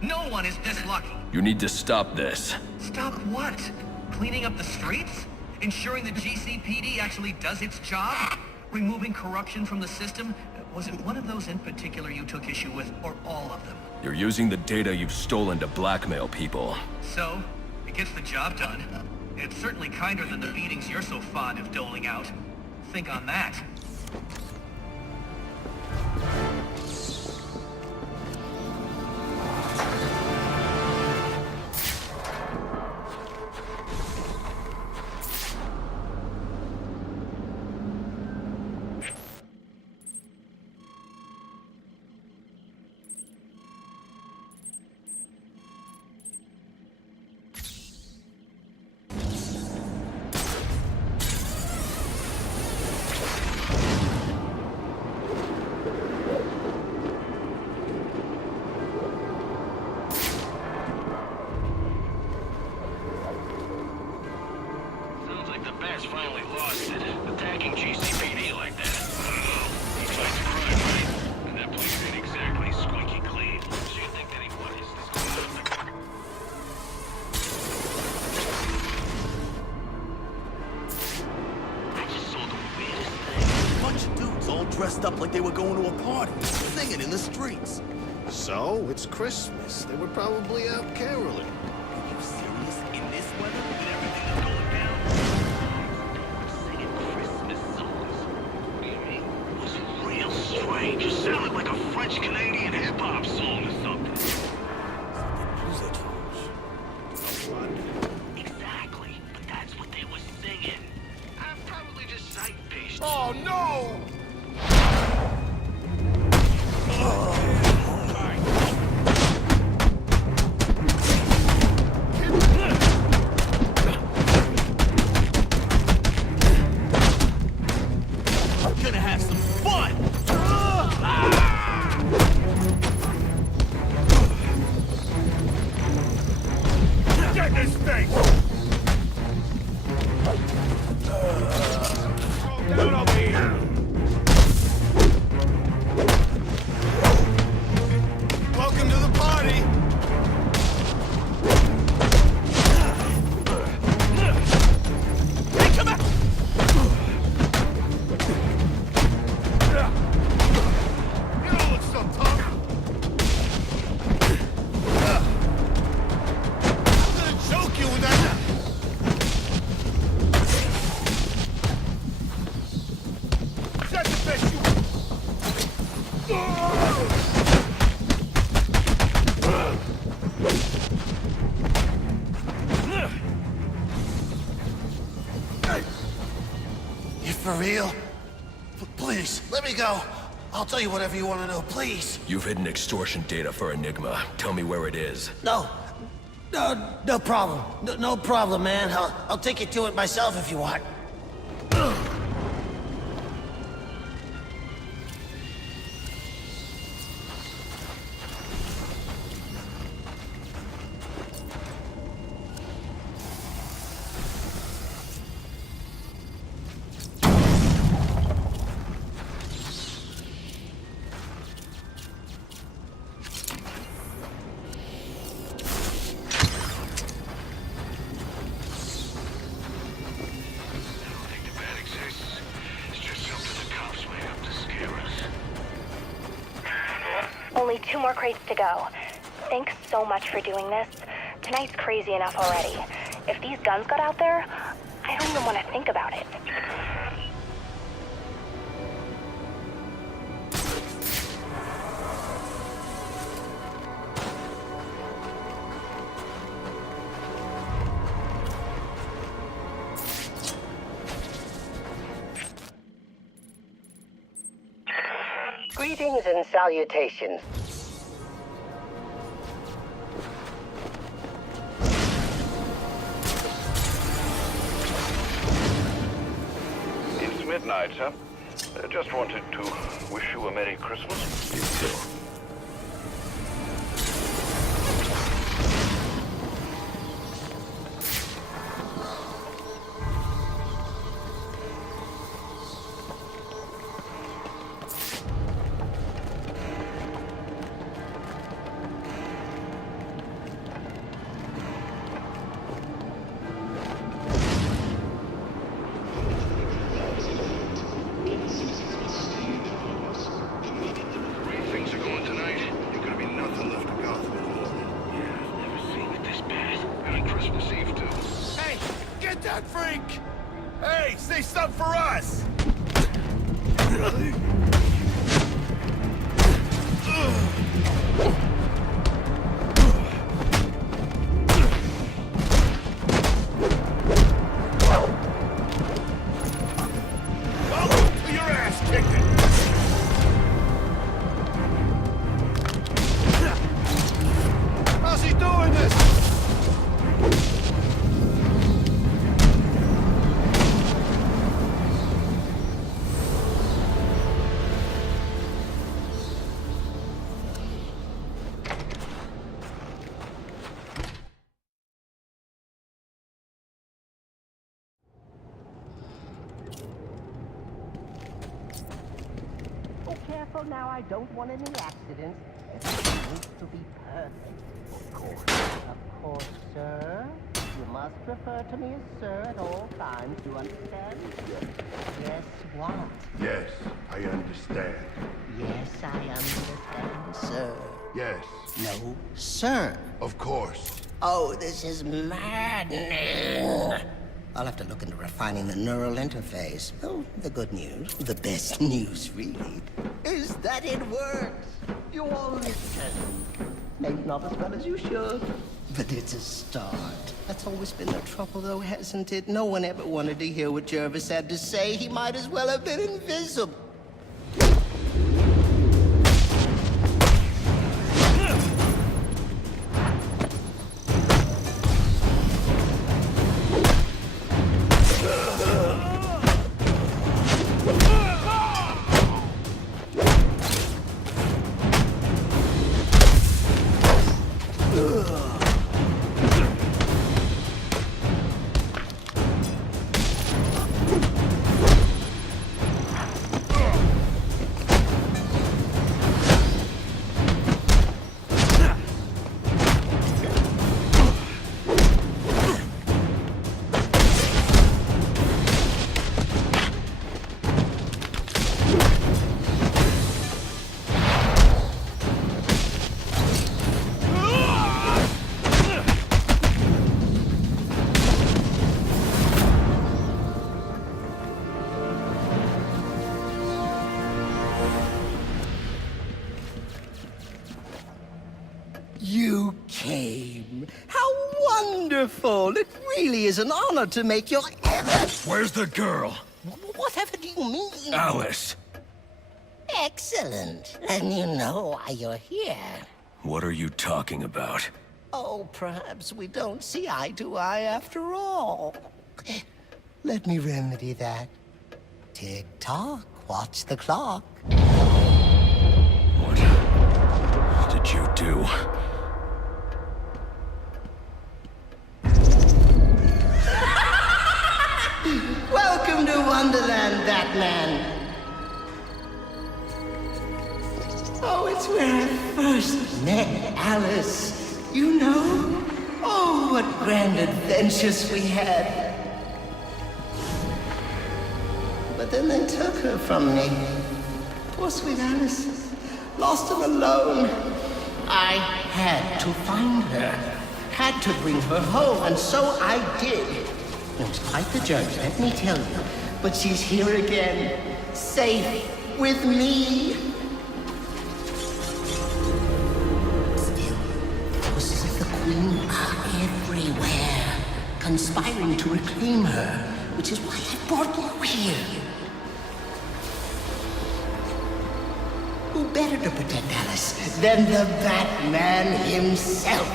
No one is this lucky. You need to stop this. Stop what? Cleaning up the streets? Ensuring the GCPD actually does its job? Removing corruption from the system? Was it one of those in particular you took issue with, or all of them? You're using the data you've stolen to blackmail people. So, it gets the job done. It's certainly kinder than the beatings you're so fond of doling out. Think on that. Sounds like the Bats finally lost it. Attacking GCPD like that. I don't know. He fights crime, right? And that place ain't exactly squeaky clean. So you think that he was this I just saw the weirdest thing. A bunch of dudes all dressed up like they were going to a party, singing in the streets. So, it's Christmas. They were probably out caroling. Are you serious? In this weather? with everything that's going down. Singing Christmas songs. What do you mean? It was real strange. It sounded like a French-Canadian hip-hop song or something. Exactly. But that's what they were singing. I'm probably just sight patient. Oh, no! I'm gonna have some fun! Get this thing! Down over here! Welcome to the party! Hey, come back! You don't look so tough! I'm gonna choke you with that! That's the best you... You for real? Please, let me go. I'll tell you whatever you want to know, please. You've hidden extortion data for Enigma. Tell me where it is. No problem. No problem, man. I'll take you to it myself if you want. more crates to go. Thanks so much for doing this. Tonight's crazy enough already. If these guns got out there, I don't even want to think about it. Greetings and salutations. It's midnight, sir. Just wanted to wish you a Merry Christmas. You too. Careful now, I don't want any accidents. Everything needs to be perfect. Of course, sir. You must refer to me as sir at all times, you understand? Yes, what? Yes, I understand. Yes, I understand, sir. Yes. No, sir. Of course. Oh, this is maddening. I'll have to look into refining the neural interface. Oh, the good news, the best news really, is that it works. You all listen. Maybe not as well as you should, but it's a start. That's always been the trouble though, hasn't it? No one ever wanted to hear what Jervis had to say. He might as well have been invisible. You came. How wonderful! It really is an honor to make your... Where's the girl? Whatever do you mean? Alice. Excellent. And you know why you're here. What are you talking about? Oh, perhaps we don't see eye to eye after all. Let me remedy that. Tick-tock. Watch the clock. What did you do? Welcome to Wonderland, Batman. Oh, it's where I first met Alice. You know? Oh, what grand adventures we had. But then they took her from me. Poor sweet Alice. Lost her alone. I had to find her. Had to bring her home, and so I did. It was quite the journey, let me tell you. But she's here again, safe with me. Still, forces of the Queen are everywhere, conspiring to reclaim her, which is why I brought you here. Who better to protect Alice than the Batman himself?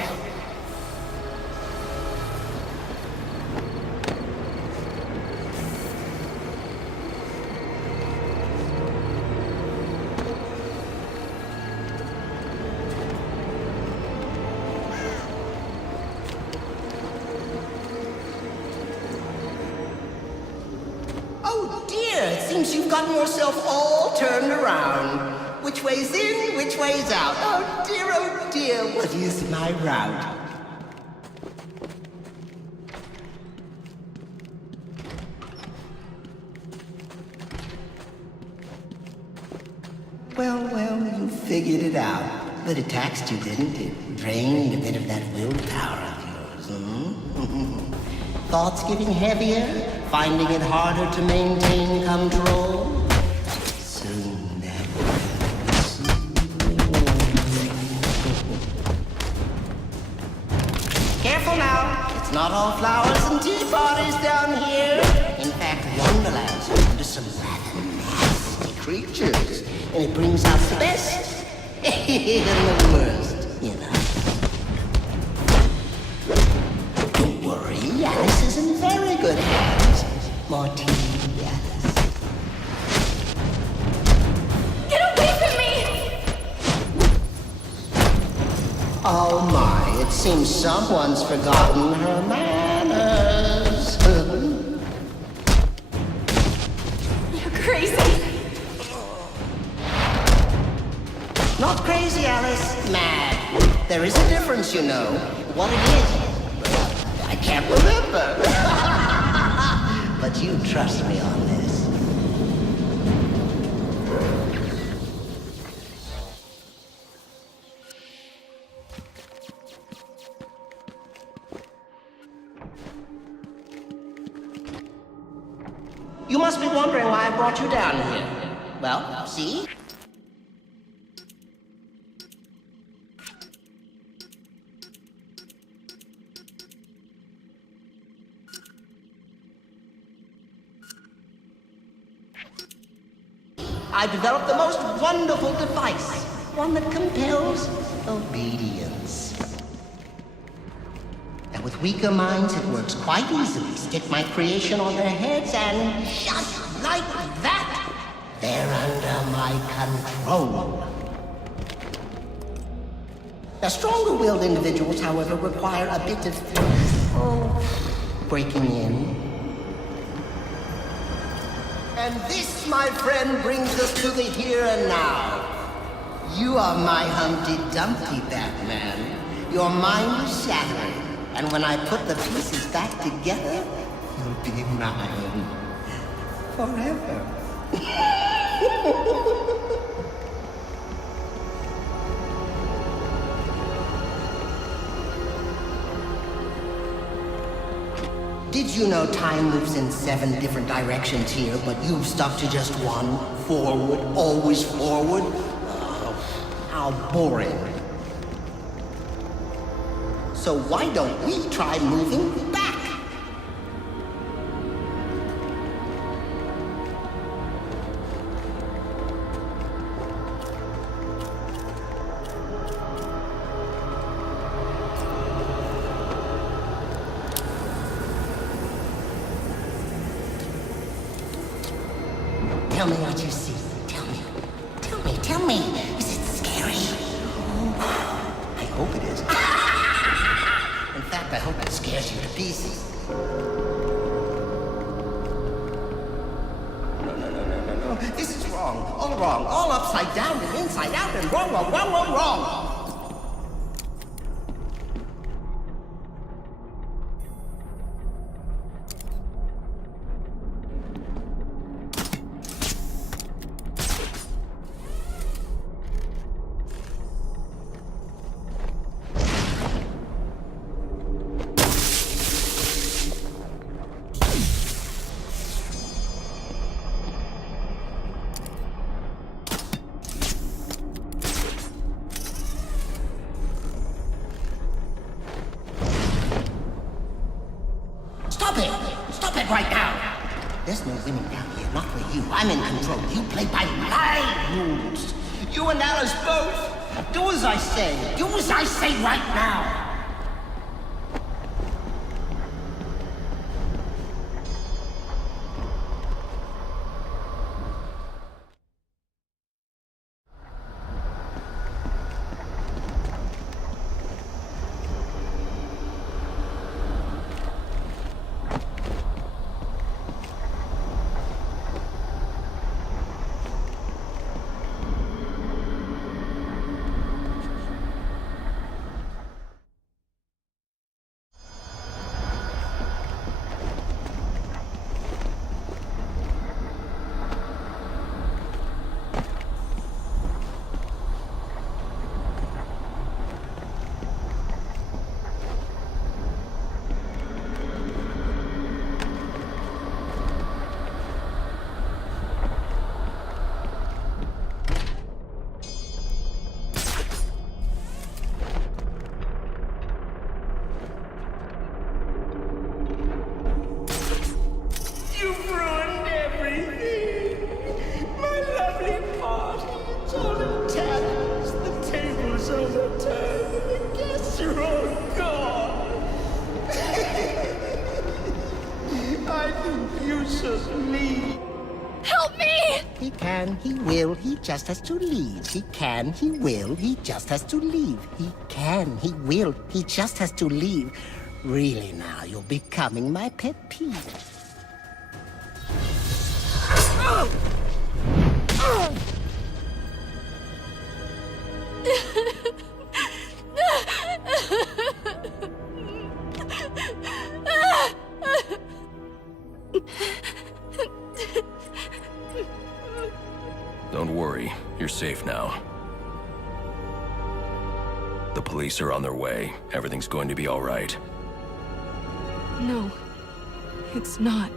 Oh dear, it seems you've gotten yourself all turned around. Which way's in, which way's out? Oh dear, what is my route? Well, you figured it out. But it taxed you, didn't it? Drained a bit of that willpower of yours, Thoughts getting heavier? Finding it harder to maintain control? Soon that Careful now. It's not all flowers and tea parties down here. In fact, Wonderland's home to some rather nasty creatures. And it brings out the best and the worst, you know. Don't worry, Alice is in very good hands. More tea, Alice. Get away from me! Oh my, it seems someone's forgotten her manners. You're crazy. Not crazy, Alice. Mad. There is a difference, you know. What it is, I can't remember. But you trust me on this. You must be wondering why I brought you down here. Well, see? I developed the most wonderful device. One that compels obedience. Now, with weaker minds, it works quite easily. Stick my creation on their heads and just like that, they're under my control. Now, stronger-willed individuals, however, require a bit of, breaking in. And this, my friend, brings us to the here and now. You are my Humpty Dumpty, Batman. Your mind is shattered, and when I put the pieces back together, you'll be mine. Forever. Did you know time moves in 7 different directions here, but you've stuck to just one? Forward, always forward? Oh, how boring. So why don't we try moving back? Tell me what you see. Tell me. Is it scary? I hope it is. In fact, I hope it scares you to pieces. No. This is wrong. All upside down and inside out and wrong. Stop it! Stop it right now! There's no winning down here, not with you. I'm in control. You play by my rules. You and Alice both. Do as I say. Do as I say right now. You've ruined everything. My lovely party, it's all in tatters. The table's overturned and the guests are all gone. I think you should leave. Help me! He can, he will, he just has to leave. He can, he will, he just has to leave. He can, he will, he just has to leave. Really now, you're becoming my pet peeve. Don't worry, you're safe now. The police are on their way. Everything's going to be all right. No, it's not.